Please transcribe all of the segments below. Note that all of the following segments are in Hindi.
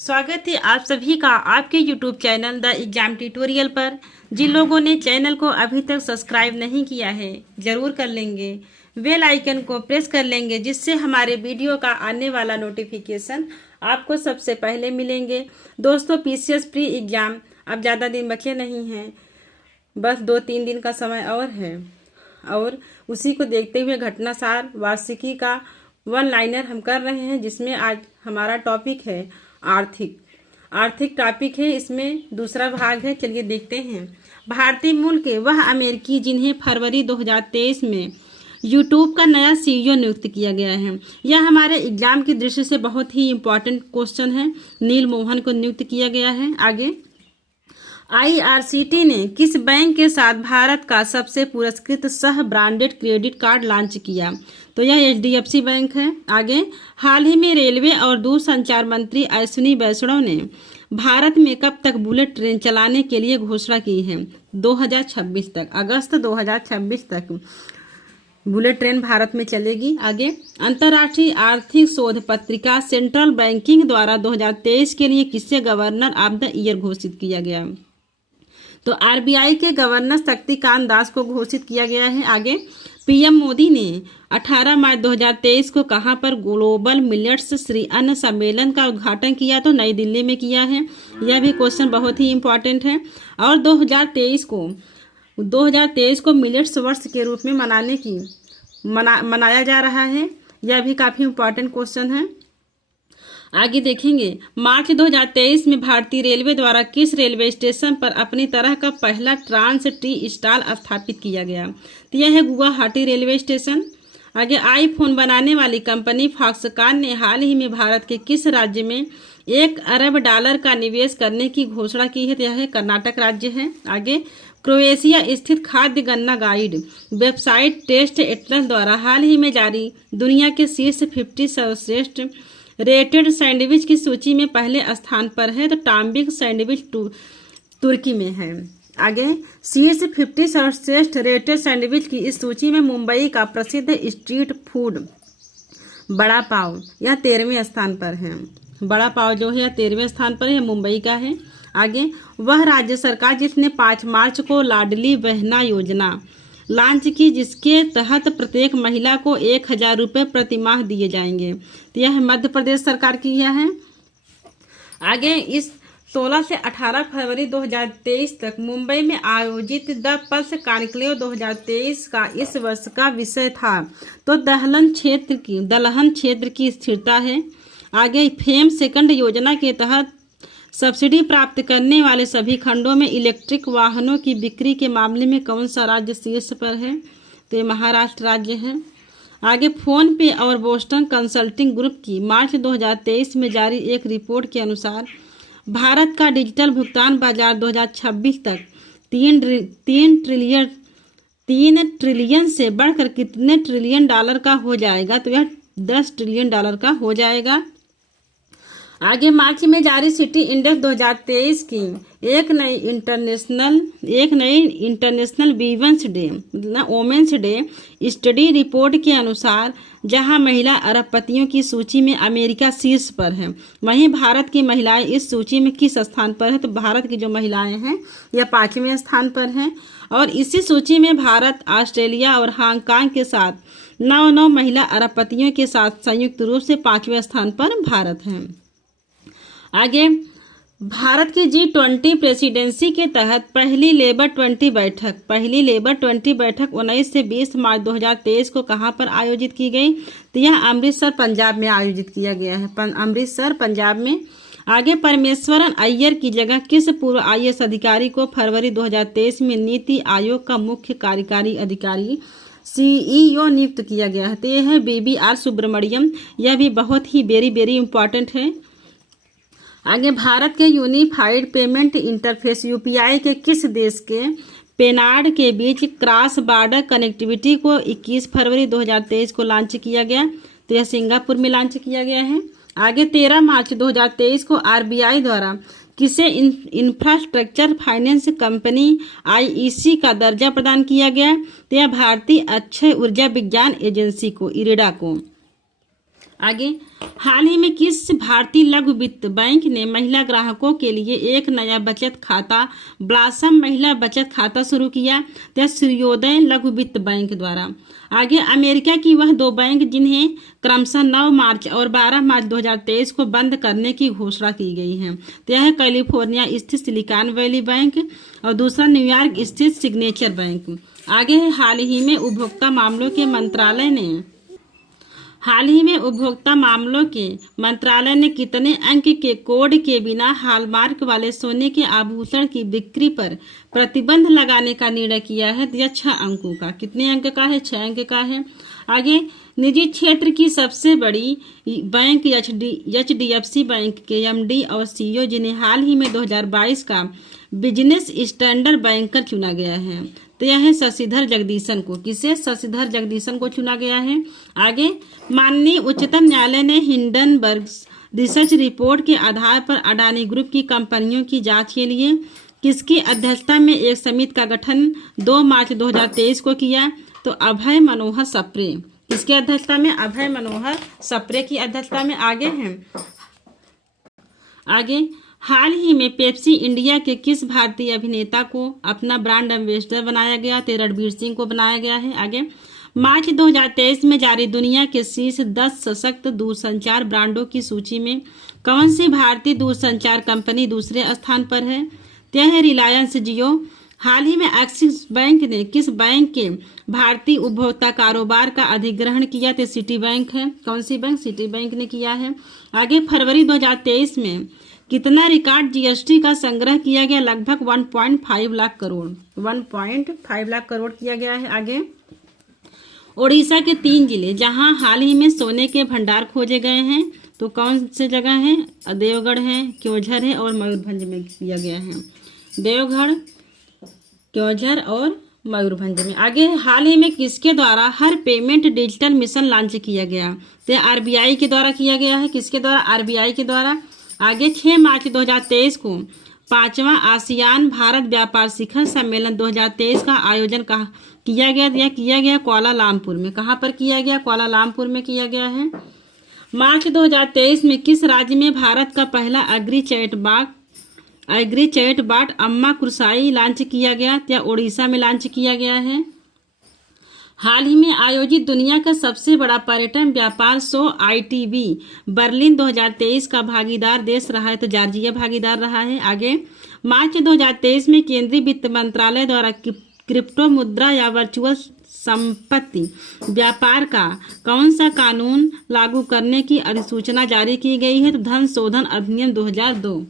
स्वागत है आप सभी का आपके YouTube channel the exam tutorial पर। जिन लोगों ने चैनल को अभी तक सब्सक्राइब नहीं किया है ज़रूर कर लेंगे, बेल आइकन को प्रेस कर लेंगे जिससे हमारे वीडियो का आने वाला नोटिफिकेशन आपको सबसे पहले मिलेंगे। दोस्तों, PCS प्री एग्ज़ाम अब ज़्यादा दिन बचे नहीं हैं, बस 2-3 दिन का समय और है और उसी को देखते हुए घटनासार वार्षिकी का वन लाइनर हम कर रहे हैं, जिसमें आज हमारा टॉपिक है आर्थिक टॉपिक है। इसमें दूसरा भाग है, चलिए देखते हैं। भारतीय मूल के वह अमेरिकी जिन्हें फरवरी 2023 में यूट्यूब का नया CEO नियुक्त किया गया है। यह हमारे एग्जाम की दृष्टि से बहुत ही इम्पोर्टेंट क्वेश्चन है। नील मोहन को नियुक्त किया गया है। आगे, IRCTC ने किस बैंक के साथ भारत का सबसे पुरस्कृत सह ब्रांडेड क्रेडिट कार्ड लॉन्च किया? तो यह HDFC बैंक है। आगे, हाल ही में रेलवे और दूरसंचार मंत्री अश्विनी वैष्णव ने भारत में कब तक बुलेट ट्रेन चलाने के लिए घोषणा की है? 2026 तक, अगस्त 2026 तक बुलेट ट्रेन भारत में चलेगी। आगे, अंतर्राष्ट्रीय आर्थिक शोध पत्रिका सेंट्रल बैंकिंग द्वारा 2023 के लिए किसे गवर्नर ऑफ द ईयर घोषित किया गया? तो RBI के गवर्नर शक्तिकांत दास को घोषित किया गया है। आगे, PM मोदी ने 18 मार्च 2023 को कहां पर ग्लोबल मिलेट्स श्री अन्न सम्मेलन का उद्घाटन किया? तो नई दिल्ली में किया है। यह भी क्वेश्चन बहुत ही इम्पोर्टेंट है। और 2023 को मिलेट्स वर्ष के रूप में मनाया जा रहा है। यह भी काफ़ी इम्पोर्टेंट क्वेश्चन है। आगे देखेंगे, मार्च 2023 में भारतीय रेलवे द्वारा किस रेलवे स्टेशन पर अपनी तरह का पहला ट्रांस टी स्टॉल स्थापित किया गया? तो यह है गुवाहाटी रेलवे स्टेशन। आगे, आईफोन बनाने वाली कंपनी फॉक्सकॉन ने हाल ही में भारत के किस राज्य में $1 अरब का निवेश करने की घोषणा की है? तो यह कर्नाटक राज्य है। आगे, क्रोएशिया स्थित खाद्य गन्ना गाइड वेबसाइट टेस्ट एटलस द्वारा हाल ही में जारी दुनिया के शीर्ष 50 सर्वश्रेष्ठ रेटेड सैंडविच की सूची में पहले स्थान पर है। तो टाम्बिक सैंडविच तुर्की में है। आगे, शीर्ष 50 सर्वश्रेष्ठ रेटेड सैंडविच की इस सूची में मुंबई का प्रसिद्ध स्ट्रीट फूड बड़ा पाव यह 13वें स्थान पर है। बड़ा पाव जो है 13वें स्थान पर है, मुंबई का है। आगे, वह राज्य सरकार जिसने 5 मार्च को लाडली बहना योजना लॉन्च की, जिसके तहत प्रत्येक महिला को 1000 रुपये प्रति माह दिए जाएंगे। तो यह मध्य प्रदेश सरकार की यह है। आगे, इस 16 से 18 फरवरी 2023 तक मुंबई में आयोजित द पल्स कॉन्क्लेव 2023 का इस वर्ष का विषय था। तो दलहन क्षेत्र की स्थिरता है। आगे, फेम सेकंड योजना के तहत सब्सिडी प्राप्त करने वाले सभी खंडों में इलेक्ट्रिक वाहनों की बिक्री के मामले में कौन सा राज्य शीर्ष पर है? तो ये महाराष्ट्र राज्य है। आगे, फोन पे और बोस्टन कंसल्टिंग ग्रुप की मार्च 2023 में जारी एक रिपोर्ट के अनुसार भारत का डिजिटल भुगतान बाजार 2026 तक 3 ट्रिलियन से बढ़कर कितने ट्रिलियन डॉलर का हो जाएगा? तो यह 10 ट्रिलियन डॉलर का हो जाएगा। आगे, मार्च में जारी सिटी इंडेक्स 2023 की एक नई international women's day study report के अनुसार जहां महिला अरबपतियों की सूची में अमेरिका शीर्ष पर है, वहीं भारत की महिलाएं इस सूची में किस स्थान पर है? तो भारत की जो महिलाएं हैं यह 5वें स्थान पर हैं। और इसी सूची में भारत, ऑस्ट्रेलिया और हांगकांग के साथ 9 महिला अरबपतियों के साथ संयुक्त रूप से 5वें स्थान पर भारत है। आगे, भारत की G20 प्रेसिडेंसी के तहत पहली लेबर 20 बैठक 19 से 20 मार्च 2023 को कहां पर आयोजित की गई? तो यह अमृतसर पंजाब में आयोजित किया गया है, अमृतसर पंजाब में। आगे, परमेश्वरन अय्यर की जगह किस पूर्व IAS अधिकारी को फरवरी 2023 में नीति आयोग का मुख्य कार्यकारी अधिकारी CEO नियुक्त किया गया है? तो यह है BBR सुब्रमण्यम। यह भी बहुत ही वेरी इंपॉर्टेंट है। आगे, भारत के यूनिफाइड पेमेंट इंटरफेस UPI के किस देश के पेनार्ड के बीच क्रॉस बॉर्डर कनेक्टिविटी को 21 फरवरी 2023 को लॉन्च किया गया? तो यह सिंगापुर में लॉन्च किया गया है। आगे, 13 मार्च 2023 को RBI द्वारा किसे इंफ्रास्ट्रक्चर फाइनेंस कंपनी IEC का दर्जा प्रदान किया गया? तो यह भारतीय अक्षय ऊर्जा विज्ञान एजेंसी को, IREDA को। आगे, हाल ही में किस भारतीय लघु वित्त बैंक ने महिला ग्राहकों के लिए एक नया बचत खाता ब्लॉसम महिला बचत खाता शुरू किया? तो सूर्योदय लघु वित्त बैंक द्वारा। आगे, अमेरिका की वह दो बैंक जिन्हें क्रमशः 9 मार्च और 12 मार्च 2023 को बंद करने की घोषणा की गई है। तो यह है कैलिफोर्निया स्थित सिलिकॉन वैली बैंक और दूसरा न्यूयॉर्क स्थित सिग्नेचर बैंक। आगे है, हाल ही में उपभोक्ता मामलों के मंत्रालय ने कितने अंक के कोड के बिना हॉलमार्क वाले सोने के आभूषण की बिक्री पर प्रतिबंध लगाने का निर्णय किया है? तो यह 6 अंकों का। कितने अंक का है? 6 अंक का है। आगे, निजी क्षेत्र की सबसे बड़ी बैंक एचडीएफसी बैंक के एमडी और सीईओ जिन्हें हाल ही में 2022 का बिजनेस स्टैंडर्ड बैंकर चुना गया है, तो यह है शशिधर जगदीशन को। किसे? शशिधर जगदीशन को चुना गया है। आगे, माननीय उच्चतम न्यायालय ने हिंडनबर्ग रिसर्च रिपोर्ट के आधार पर अडानी ग्रुप की कंपनियों की जांच के लिए किसकी अध्यक्षता में एक समिति का गठन 2 मार्च 2023 को किया? तो अभय मनोहर सप्रे। किसकी अध्यक्षता में? अभय मनोहर सप्रे की अध्यक्षता में। आगे, हाल ही में पेप्सी इंडिया के किस भारतीय अभिनेता को अपना ब्रांड एम्बेसडर बनाया गया? तो रणवीर सिंह को बनाया गया है। आगे, मार्च 2023 में जारी दुनिया के शीर्ष 10 सशक्त दूरसंचार ब्रांडों की सूची में कौन सी भारतीय दूरसंचार कंपनी दूसरे स्थान पर है? तो यह है रिलायंस जियो। हाल ही में एक्सिस बैंक ने किस बैंक के भारतीय उपभोक्ता कारोबार का अधिग्रहण किया? तो सिटी बैंक है। कौन सी बैंक? सिटी बैंक ने किया है। आगे, फरवरी 2023 में कितना रिकॉर्ड जीएसटी का संग्रह किया गया? लगभग 1.5 लाख करोड़। 1.5 लाख करोड़ किया गया है। आगे, ओडिशा के 3 जिले जहां हाल ही में सोने के भंडार खोजे गए हैं, तो कौन से जगह हैं? देवगढ़ है, क्योंझर है और मयूरभंज में किया गया है। देवगढ़, क्योंझर और मयूरभंज में। आगे, हाल ही में किसके द्वारा हर पेमेंट डिजिटल मिशन लॉन्च किया गया? तो आरबीआई के द्वारा किया गया है। किसके द्वारा? आरबीआई के द्वारा। आगे, 6 मार्च 2023 को 5वां आसियान भारत व्यापार शिखर सम्मेलन 2023 का आयोजन किया गया कुआलालंपुर में। कहाँ पर किया गया? कुआलालंपुर में किया गया है। मार्च 2023 में किस राज्य में भारत का पहला एग्री चैटबॉट अम्मा कुरसाई लॉन्च किया गया? या उड़ीसा में लॉन्च किया गया है। हाल ही में आयोजित दुनिया का सबसे बड़ा पर्यटन व्यापार शो ITB बर्लिन 2023 का भागीदार देश रहा है? तो जॉर्जिया भागीदार रहा है। आगे, मार्च 2023 में केंद्रीय वित्त मंत्रालय द्वारा क्रिप्टो मुद्रा या वर्चुअल संपत्ति व्यापार का कौन सा कानून लागू करने की अधिसूचना जारी की गई है? तो धन शोधन अधिनियम 2002।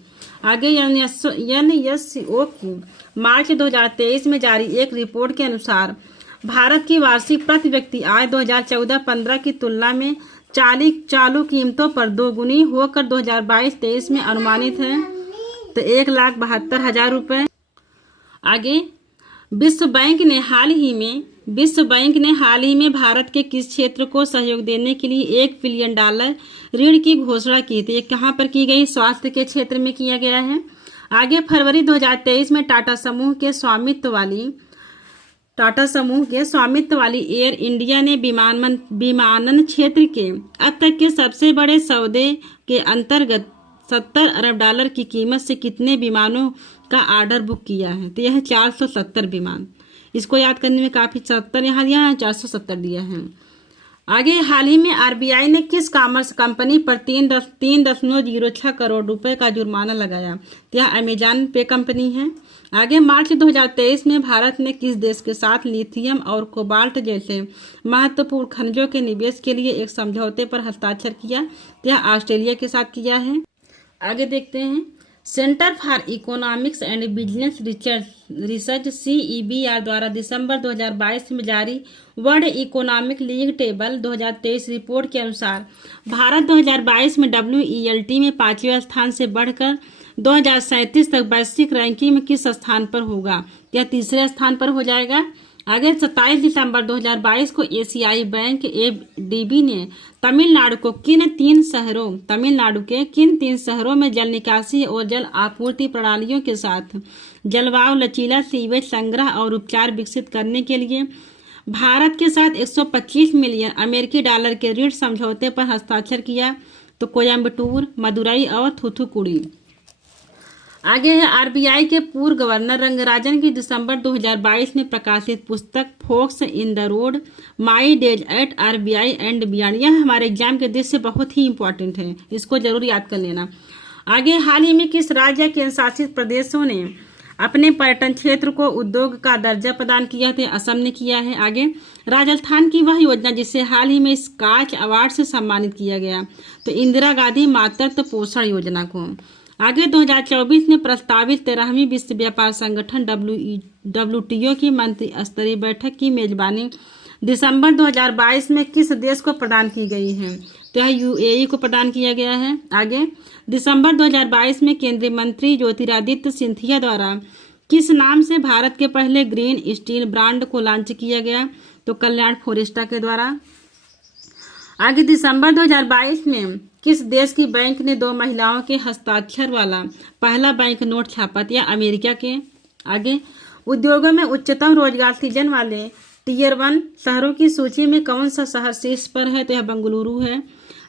आगे, NSO की मार्च 2023 में जारी एक रिपोर्ट के अनुसार भारत की वार्षिक प्रति व्यक्ति आय 2014-15 की तुलना में चालू कीमतों पर दोगुनी होकर 2022-23 में अनुमानित है, तो 1,72,000 रुपये। आगे, विश्व बैंक ने हाल ही में भारत के किस क्षेत्र को सहयोग देने के लिए $1 बिलियन ऋण की घोषणा की थी? ये कहाँ पर की गई? स्वास्थ्य के क्षेत्र में किया गया है। आगे, फरवरी 2023 में टाटा समूह के स्वामित्व वाली एयर इंडिया ने विमानन क्षेत्र के अब तक के सबसे बड़े सौदे के अंतर्गत $70 अरब की कीमत से कितने विमानों का ऑर्डर बुक किया है? तो यह है 470 विमान। इसको याद करने में काफ़ी 70 यहाँ दिया है, 470 दिया है। आगे, हाल ही में आरबीआई ने किस कॉमर्स कंपनी पर 3.06 करोड़ रुपए का जुर्माना लगाया? तो यह अमेजॉन पे कंपनी है। आगे, मार्च 2023 में भारत ने किस देश के साथ लिथियम और कोबाल्ट जैसे महत्वपूर्ण खनिजों के निवेश के लिए एक समझौते पर हस्ताक्षर किया? तो यह ऑस्ट्रेलिया के साथ किया है। आगे देखते हैं, centre for economics and business research CEBR द्वारा दिसंबर 2022 में जारी world economic league table 2023 report के अनुसार भारत 2022 में WELT में 5वें स्थान से बढ़कर 2037 तक वैश्विक रैंकिंग में किस स्थान पर होगा? या तीसरे स्थान पर हो जाएगा। आगे, 27 दिसंबर 2022 को एशियाई बैंक ADB ने तमिलनाडु के किन 3 शहरों में जल निकासी और जल आपूर्ति प्रणालियों के साथ जलवायु लचीला सीवेज संग्रह और उपचार विकसित करने के लिए भारत के साथ 125 मिलियन अमेरिकी डॉलर के ऋण समझौते पर हस्ताक्षर किया। तो कोयम्बटूर, मदुरई और थूथुकुड़ी। आगे है आरबीआई के पूर्व गवर्नर रंगराजन की दिसंबर 2022 में प्रकाशित पुस्तक फोक्स in the road, my days at RBI and beyond. यह हमारे एग्जाम के दृष्टि से बहुत ही इंपॉर्टेंट है, इसको जरूर याद कर लेना। आगे हाल ही में किस राज्य या केंद्र शासित प्रदेशों ने अपने पर्यटन क्षेत्र को उद्योग का दर्जा प्रदान किया? तो असम ने किया है। आगे राजस्थान की वह योजना जिसे हाल ही में स्कॉच अवार्ड से सम्मानित किया गया, तो इंदिरा गांधी मातृत्व पोषण योजना को। आगे 2024 में प्रस्तावित 13वीं विश्व व्यापार संगठन WTO की मंत्री स्तरीय बैठक की मेजबानी दिसंबर 2022 में किस देश को प्रदान की गई है? तो यह UAE को प्रदान किया गया है। आगे दिसंबर 2022 में केंद्रीय मंत्री ज्योतिरादित्य सिंधिया द्वारा किस नाम से भारत के पहले ग्रीन स्टील ब्रांड को लॉन्च किया गया? तो कल्याण फोरेस्टा के द्वारा। आगे दिसंबर 2022 में किस देश की बैंक ने 2 महिलाओं के हस्ताक्षर वाला पहला बैंक नोट छापा? या अमेरिका के। आगे उद्योगों में उच्चतम रोजगार सृजन वाले Tier 1 शहरों की सूची में कौन सा शहर शीर्ष पर है? तो यह बेंगलुरु है।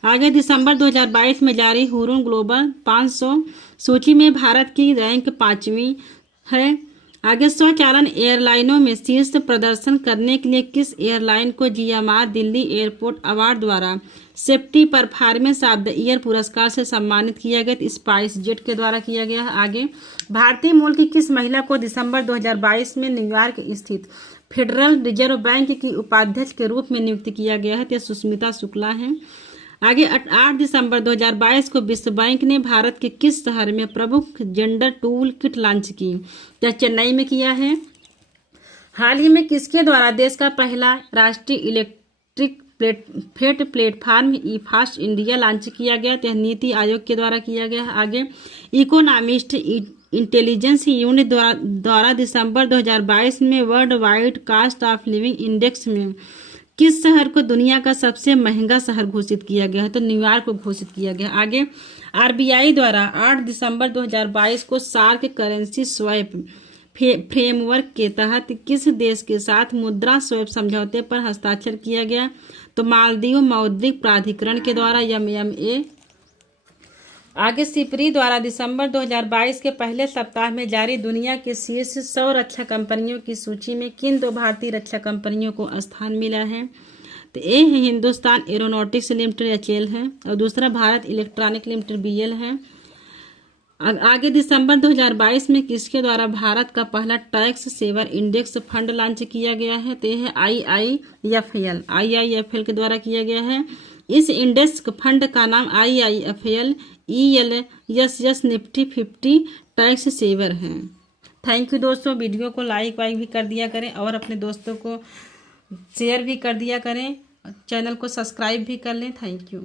आगे दिसंबर 2022 में जारी हुरून ग्लोबल 500 सूची में भारत की रैंक 5वीं है। आगे स्वचालन एयरलाइनों में शीर्ष प्रदर्शन करने के लिए किस एयरलाइन को GMR दिल्ली एयरपोर्ट अवार्ड द्वारा safety performance of the year पुरस्कार से सम्मानित किया गया? स्पाइस जेट के द्वारा किया गया है। आगे भारतीय मूल की किस महिला को दिसंबर 2022 में न्यूयॉर्क स्थित फेडरल रिजर्व बैंक की उपाध्यक्ष के रूप में नियुक्त किया गया है? तो सुष्मिता शुक्ला है। आगे 8 दिसंबर 2022 को विश्व बैंक ने भारत के किस शहर में प्रमुख जेंडर टूल किट लॉन्च की? तो चेन्नई में किया है। हाल ही में किसके द्वारा देश का पहला राष्ट्रीय electric freight platform E FAST India launch किया गया? तो नीति आयोग के द्वारा किया गया। आगे इकोनॉमिस्ट इंटेलिजेंस यूनिट द्वारा दिसंबर 2022 में world wide cost of living index में किस शहर को दुनिया का सबसे महंगा शहर घोषित किया गया है? तो न्यूयॉर्क को घोषित किया गया। आगे आरबीआई द्वारा 8 दिसंबर 2022 को सार्क करेंसी स्वैप फ्रेमवर्क के तहत किस देश के साथ मुद्रा स्वैप समझौते पर हस्ताक्षर किया गया? तो मालदीव मौद्रिक प्राधिकरण के द्वारा MMA। आगे सिपरी द्वारा दिसंबर 2022 के पहले सप्ताह में जारी दुनिया के शीर्ष 100 रक्षा कंपनियों की सूची में किन 2 भारतीय रक्षा कंपनियों को स्थान मिला है? तो ए है हिंदुस्तान एरोनॉटिक्स लिमिटेड HAL है और दूसरा भारत इलेक्ट्रॉनिक लिमिटेड BL है। आगे दिसंबर 2022 में किसके द्वारा भारत का पहला tax saver index fund launch किया गया है? तो यह है IIFL के द्वारा किया गया है। इस इंडेक्स फंड का नाम IIFL ELSS Nifty 50 tax saver है। थैंक यू दोस्तों, वीडियो को लाइक भी कर दिया करें और अपने दोस्तों को शेयर भी कर दिया करें, चैनल को सब्सक्राइब भी कर लें। Thank you.